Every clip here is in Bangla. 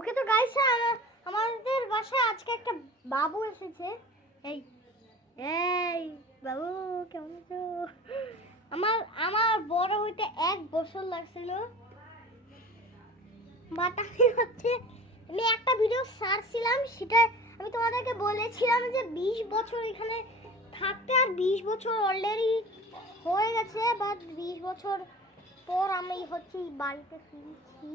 ওকে তো গাইস আমাদের বাসায় আজকে একটা বাবু এসেছে। এই এই বাবু কেমন আছো? আমার বড় হইতে 1 বছর লাগছিল। বাট আমি একটা ভিডিও ছাড়ছিলাম, সেটা আমি তোমাদেরকে বলেছিলাম যে 20 বছর এখানে থাকতে, আর 20 বছর অলরেডি হয়ে গেছে। বাট 20 বছর পর আমি বাড়িতে ফিরছি।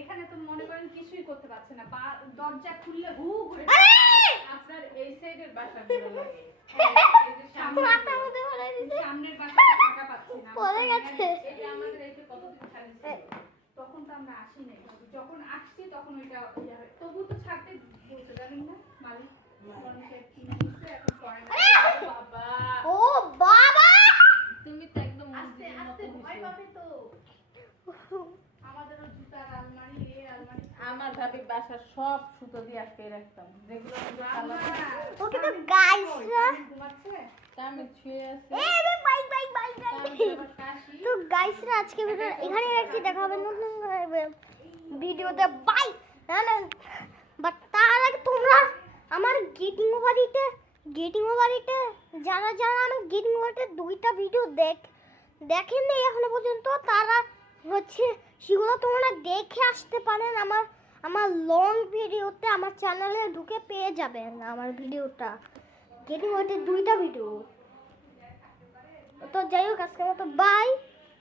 এখানে তো মনে করেন কিছুই করতে পারছে না, দরজা খুললে হু করে আপনার এই সাইডের বাসাগুলো লাগে। সামনের বাসা টাকা পাচ্ছি না, এটা আমাদের এই কতদিন ছাড়ছে, তখন তো আমরা আসি নাই। যখন আসছি তখন ওইটা তবু তো ছাড়তে বলতে জানেন না মালিক। ও বাবা, তুমি তো একদম আস্তে আস্তে ভয় পাবে তো। আমাদেরও জুতার আলমারি, আলমারি আমার ভাবি বাসার সব সুতো দিয়ে আটকে রাখতাম, যেগুলো ওকে তো গাইসরা ঘুমাচ্ছে আমি ছুঁয়ে আছে। তো গাইসরা আজকে ভিডিও এখানে রাখছি, দেখা হবে নতুন ভিডিওতে। বাই। বাট তার আগে তোমরা আমার গেটিং ওভারিতে যারা আমার গেটিং ওভারিতে 2টা ভিডিও দেখেন এখনো পর্যন্ত, তারা সেগুলো তোমরা দেখে আসতে পারেন। আমার লং ভিডিওতে আমার চ্যানেলে ঢুকে পেয়ে যাবেন আমার ভিডিওটা, গেটিং ওভারিতে 2টা ভিডিও। তো যাই হোক, আজকের মতো বাই।